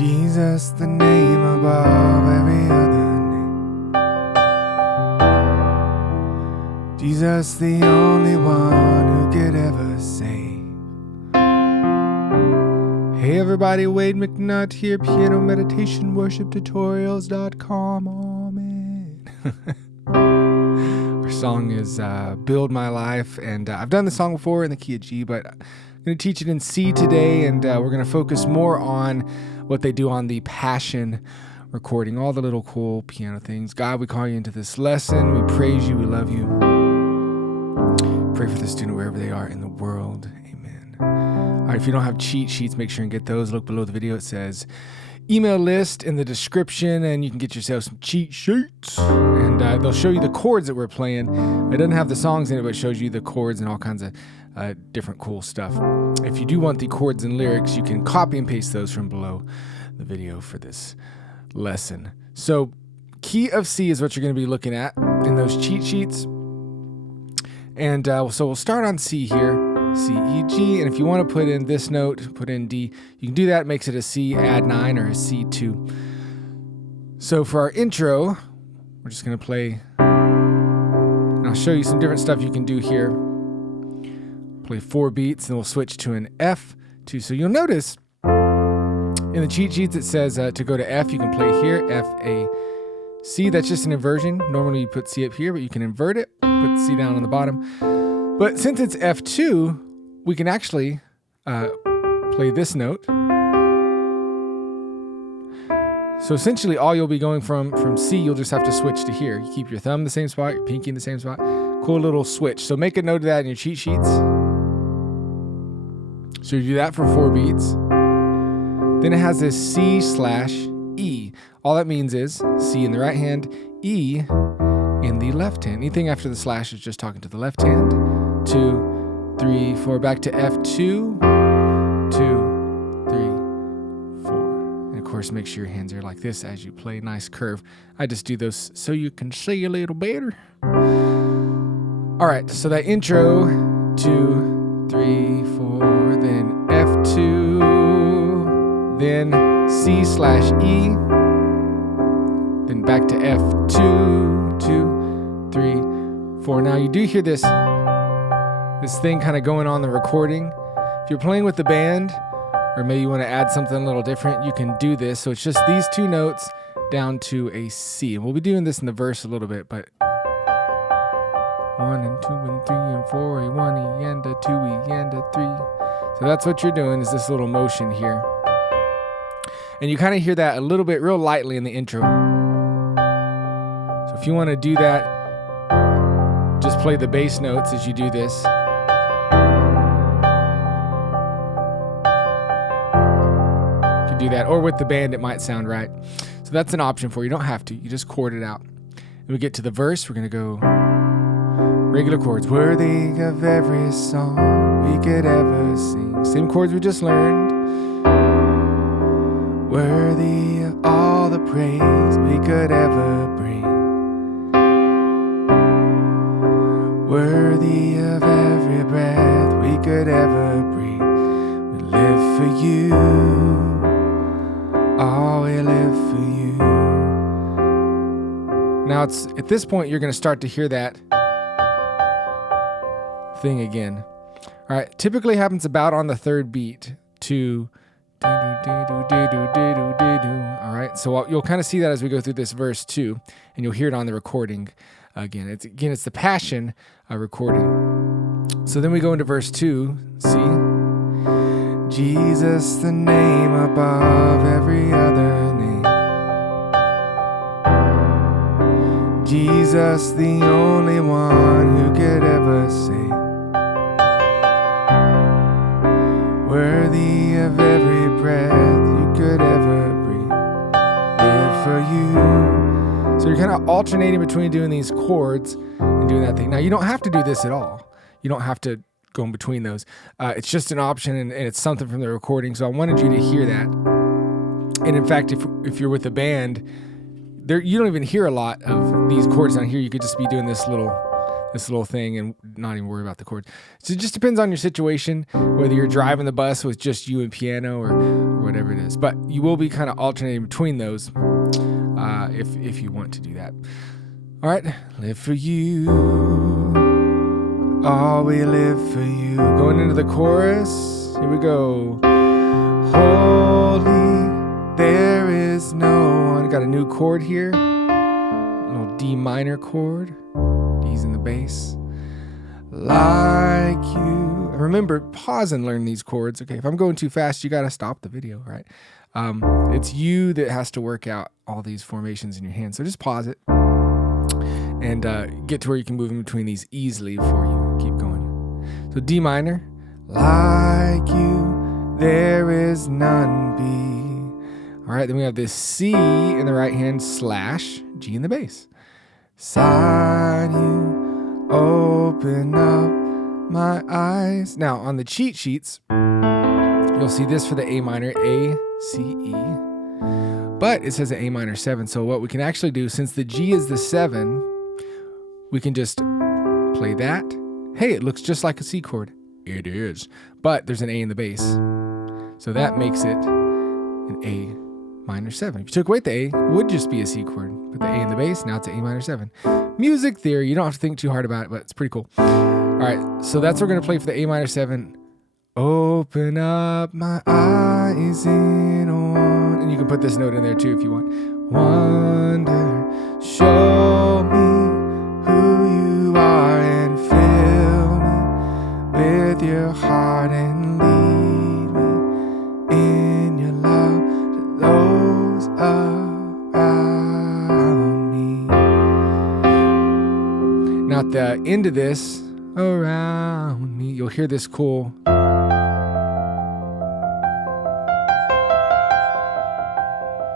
Jesus, the name above every other name. Jesus, the only one who could ever save. Hey everybody, Wade McNutt here, piano meditation worship tutorials.com. Amen. Our song is Build My Life, and I've done the song before in the key of G, but I'm going to teach it in C today, and we're going to focus more on what they do on the Passion recording, all the little cool piano things. God, we call you into this lesson. We praise you. We love you. Pray for the student wherever they are in the world. Amen. All right, if you don't have cheat sheets, make sure and get those. Look below the video. It says email list in the description, and you can get yourself some cheat sheets. And they'll show you the chords that we're playing. It doesn't have the songs in it, but it shows you the chords and all kinds of different cool stuff. If you do want the chords and lyrics, you can copy and paste those from below the video for this lesson. So key of C is what you're going to be looking at in those cheat sheets. And so we'll start on C here, C, E, G. And if you want to put in this note, put in D, you can do that. It makes it a C add 9 or a C2. So for our intro, we're just going to play, and I'll show you some different stuff you can do here. Play 4 beats, and we'll switch to an F2. So you'll notice in the cheat sheets it says to go to F, you can play here, F, A, C. That's just an inversion. Normally you put C up here, but you can invert it, put C down on the bottom. But since it's F2, we can actually play this note. So essentially all you'll be going from C, you'll just have to switch to here. You keep your thumb in the same spot, your pinky in the same spot. Cool little switch. So make a note of that in your cheat sheets. So you do that for 4 beats. Then it has this C/E. All that means is C in the right hand, E in the left hand. Anything after the slash is just talking to the left hand. 2, 3, 4. Back to F2. 2, 3, 4. And of course, make sure your hands are like this as you play. Nice curve. I just do those so you can see a little better. All right, so that intro, 2, 3, 4, then F2, then C/E, then back to F2, 2, 3, 4. Now you do hear this thing kind of going on the recording. If you're playing with the band, or maybe you want to add something a little different, you can do this. So it's just these 2 notes down to a C. And we'll be doing this in the verse a little bit, but 1 and 2 and 3 and 4, a 1, E and a 2, E and a 3. So that's what you're doing, is this little motion here. And you kind of hear that a little bit real lightly in the intro. So if you want to do that, just play the bass notes as you do this. You can do that, or with the band it might sound right. So that's an option for you. You don't have to. You just chord it out. And we get to the verse. We're going to go regular chords. Worthy of every song we could ever sing. Same chords we just learned. Worthy of all the praise we could ever bring. Worthy of every breath we could ever breathe. We live for you. Oh, we live for you. Now it's at this point you're going to start to hear that thing again. All right, typically happens about on the 3rd beat to all right, so you'll kind of see that as we go through this verse too, and you'll hear it on the recording again. It's the Passion recording. So then we go into verse 2. See, Jesus, the name above every other name. Jesus, the only one who could ever save. Worthy of every breath you could ever breathe. Live for you. So you're kind of alternating between doing these chords and doing that thing. Now you don't have to do this at all. You don't have to go in between those. It's just an option, and it's something from the recording. So I wanted you to hear that. And in fact, if you're with a band, you don't even hear a lot of these chords down here. You could just be doing this this little thing and not even worry about the chords. So it just depends on your situation, whether you're driving the bus with just you and piano or whatever it is. But you will be kind of alternating between those if you want to do that. All right, live for you. Oh, we live for you. Going into the chorus. Here we go. Holy, there is no one. Got a new chord here. A little D minor chord. D's in the bass. Like you. Remember, pause and learn these chords. Okay, if I'm going too fast, you got to stop the video, right? It's you that has to work out all these formations in your hand. So just pause it and get to where you can move in between these easily before you keep going. So D minor. Like you, there is none be. All right, then we have this C in the right hand slash G in the bass. Sign you, open up my eyes. Now on the cheat sheets, you'll see this for the A minor, A, C, E. But it says an A minor 7. So what we can actually do, since the G is the 7, we can just play that. Hey, it looks just like a C chord. It is. But there's an A in the bass. So that makes it an A minor 7. If you took away the A, it would just be a C chord. Put the A in the bass, now it's an A minor 7. Music theory, you don't have to think too hard about it, but it's pretty cool. All right, so that's what we're going to play for the A minor 7. Open up my eyes in one. And you can put this note in there too if you want. Wonder, show me who you are and fill me with your heart and lead me in your love to those around me. Now at the end of this, around me, you'll hear this cool.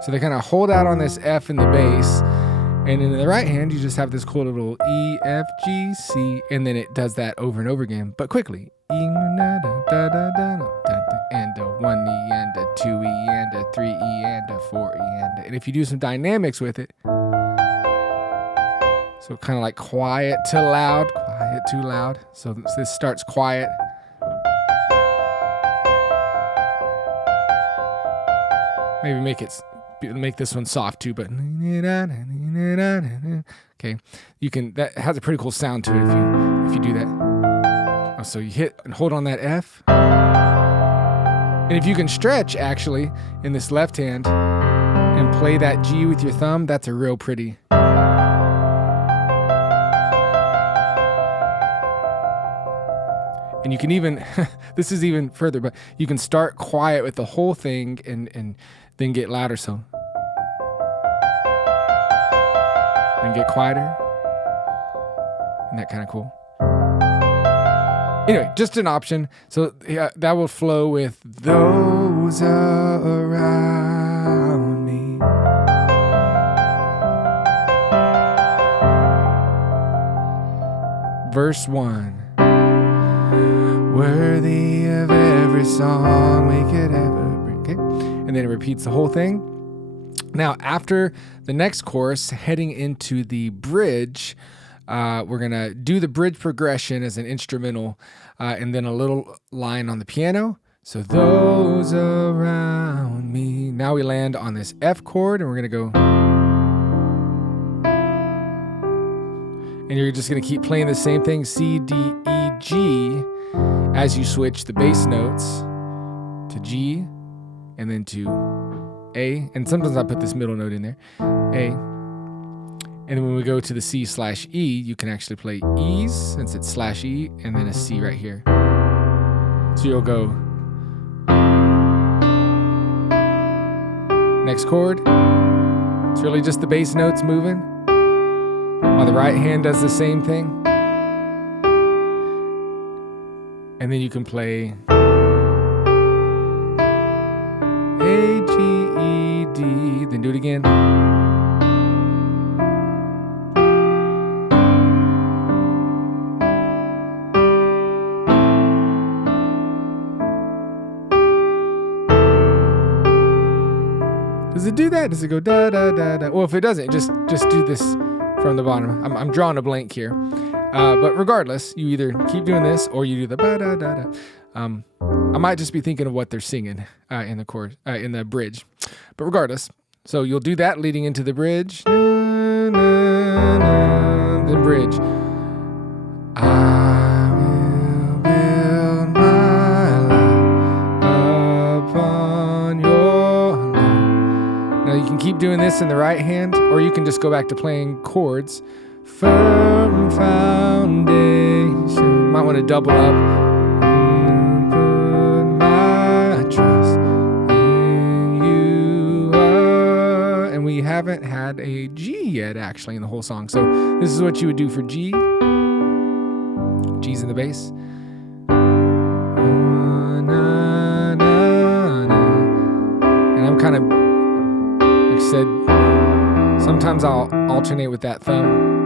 So they kind of hold out on this F in the bass, and in the right hand, you just have this cool little E, F, G, C, and then it does that over and over again, but quickly. And a 1 E, and a 2 E, and a 3 E, and a 4 E, and if you do some dynamics with it, so kind of like quiet to loud, quiet to loud. So this starts quiet. Maybe make this one soft too, but okay, you can. That has a pretty cool sound to it if you do that. Oh, so you hit and hold on that F, and if you can stretch actually in this left hand and play that G with your thumb, that's a real pretty. And you can even, this is even further, but you can start quiet with the whole thing and then get louder, so. And get quieter. Isn't that kind of cool? Anyway, just an option. So yeah, that will flow with those around me. Verse 1. Worthy of every song we could ever bring. Okay? And then it repeats the whole thing. Now, after the next chorus, heading into the bridge, we're going to do the bridge progression as an instrumental and then a little line on the piano. So those around me. Now we land on this F chord and we're going to go. And you're just going to keep playing the same thing, C, D, E, G, as you switch the bass notes to G and then to A. And sometimes I put this middle note in there, A. And then when we go to the C slash E, you can actually play E's since it's slash E and then a C right here. So you'll go next chord. It's really just the bass notes moving while the right hand does the same thing. And then you can play A, G, E, D, then do it again. Does it do that? Does it go da da da da? Well, if it doesn't, just do this from the bottom. I'm drawing a blank here. But regardless, you either keep doing this or you do the ba-da-da-da. I might just be thinking of what they're singing in the chord, in the bridge. But regardless, so you'll do that leading into the bridge. Then bridge. I will build my life upon your love. Now you can keep doing this in the right hand, or you can just go back to playing chords. Firm foundation. You might want to double up. Put my trust in you. And we haven't had a G yet, actually, in the whole song. So this is what you would do for G. G's in the bass. And I'm kind of, like I said, sometimes I'll alternate with that thumb.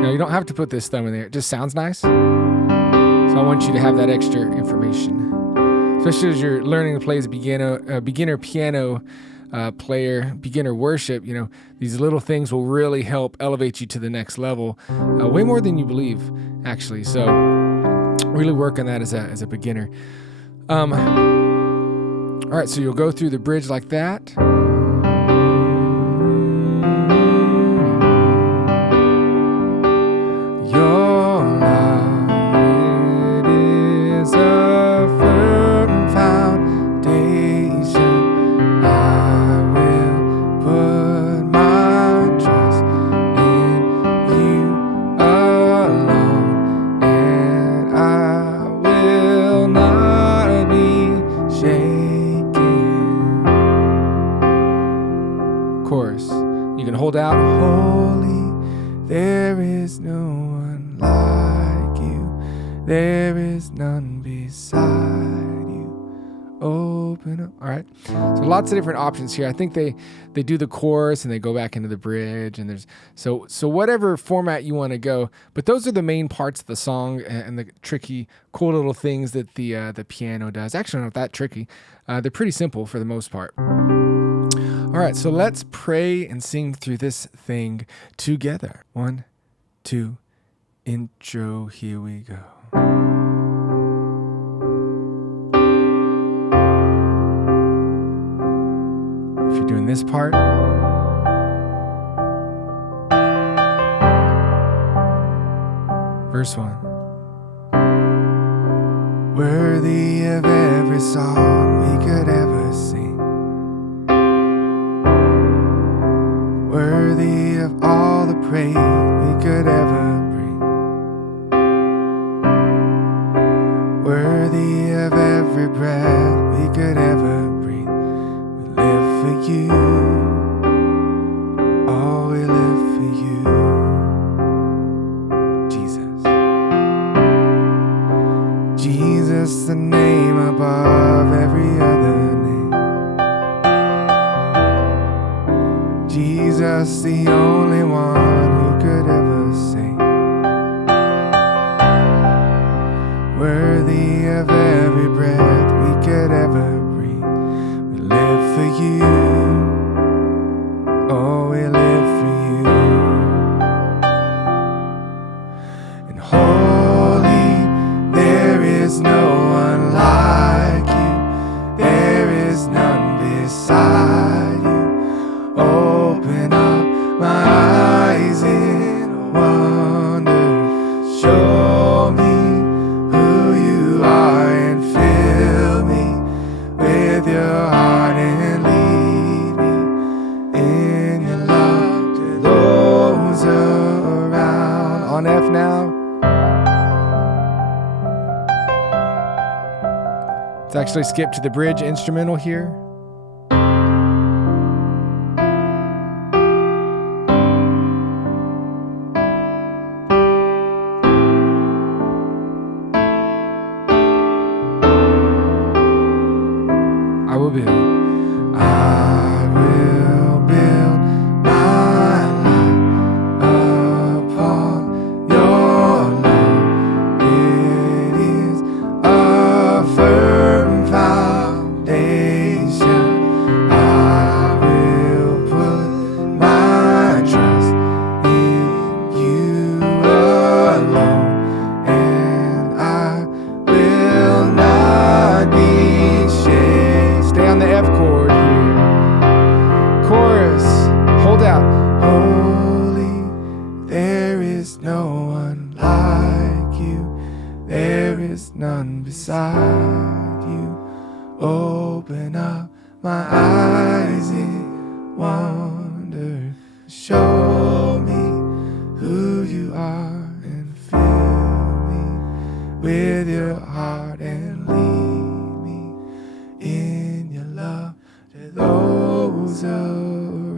Now you don't have to put this thumb in there. It just sounds nice. So I want you to have that extra information, especially as you're learning to play as a beginner piano player, beginner worship. You know, these little things will really help elevate you to the next level, way more than you believe, actually. So really work on that as a beginner. All right, so you'll go through the bridge like that. Your love, it is a firm foundation. I will put my trust in you alone, and I will not be shaken. Chorus. You can hold out. Holy, there is no one like you. There is none beside you. Open up. All right. So lots of different options here. I think they do the chorus and they go back into the bridge, and there's so whatever format you want to go. But those are the main parts of the song and the tricky, cool little things that the piano does. Actually, not that tricky. They're pretty simple for the most part. All right, so let's pray and sing through this thing together. 1, 2, intro, here we go. If you're doing this part, verse 1. Worthy of every song we could ever sing. Worthy of all the praise we could ever bring. Worthy of every breath we could ever breathe. We live for you. Oh, we live for you. Jesus. Jesus, the name above every other name. Jesus, the only one who could ever sing. Worthy of every breath we could ever breathe. We live for you. Oh, we live for you. And holy, there is no one like you. There is none beside you. Open up my eyes in wonder. Show me who you are and fill me with your heart and lead me in your love to those around. On F now. Let's actually skip to the bridge instrumental here. I will build my life upon your love. It is a firm foundation. none beside you. Open up my eyes in wonder. Show me who you are and fill me with your heart and lead me in your love to those around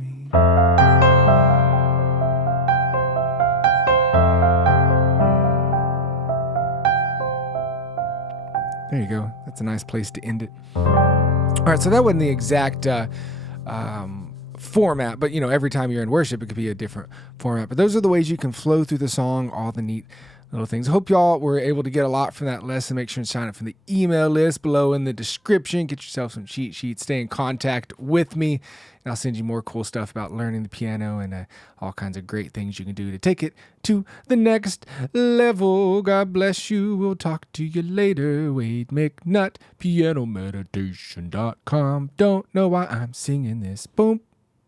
me. There you go. That's a nice place to end it. All right, so that wasn't the exact format, but every time you're in worship, it could be a different format. But those are the ways you can flow through the song, all the neat little things. I hope y'all were able to get a lot from that lesson. Make sure and sign up for the email list below in the description. Get yourself some cheat sheets. Stay in contact with me, and I'll send you more cool stuff about learning the piano and all kinds of great things you can do to take it to the next level. God bless you. We'll talk to you later. Wade McNutt, pianomeditation.com. Don't know why I'm singing this. Boom.